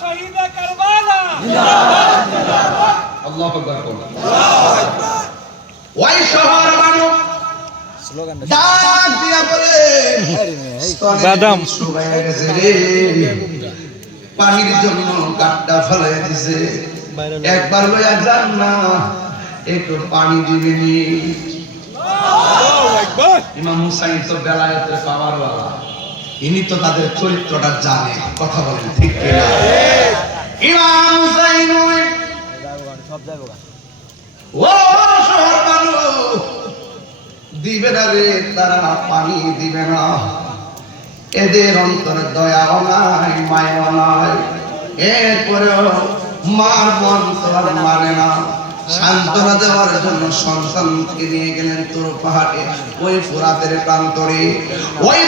শহীদে কারবালা আল্লাহু আকবার। ওই শহর মানুষ ডাক দিয়া বলে বাদাম শুকায় গেছে রে, পানির জন্য কাটটা ফেলে দিছে, একবার লইয়া যান না, একটু পানি দিবেনি। ইমাম হুসাইন তো বেলায়েতের পাওয়ার ওয়ালা, ইনি তো তাদের চরিত্রটা জানে। কথা বলেন ঠিক কিনা? ইমাম হুসাইন ও শহর মানুষ দিবে না রে, তারা পানি দিবে না, এদের অন্তরে দয়াও নাই মায়াও নাই, এরপরেও মার মন তো আর মানে না। সান্ত্বনা দেওয়ার জন্য সন্তানকে নিয়ে গেলেন তোর পাহাড়ে, ওই ফোরাতের প্রান্তরে, ওই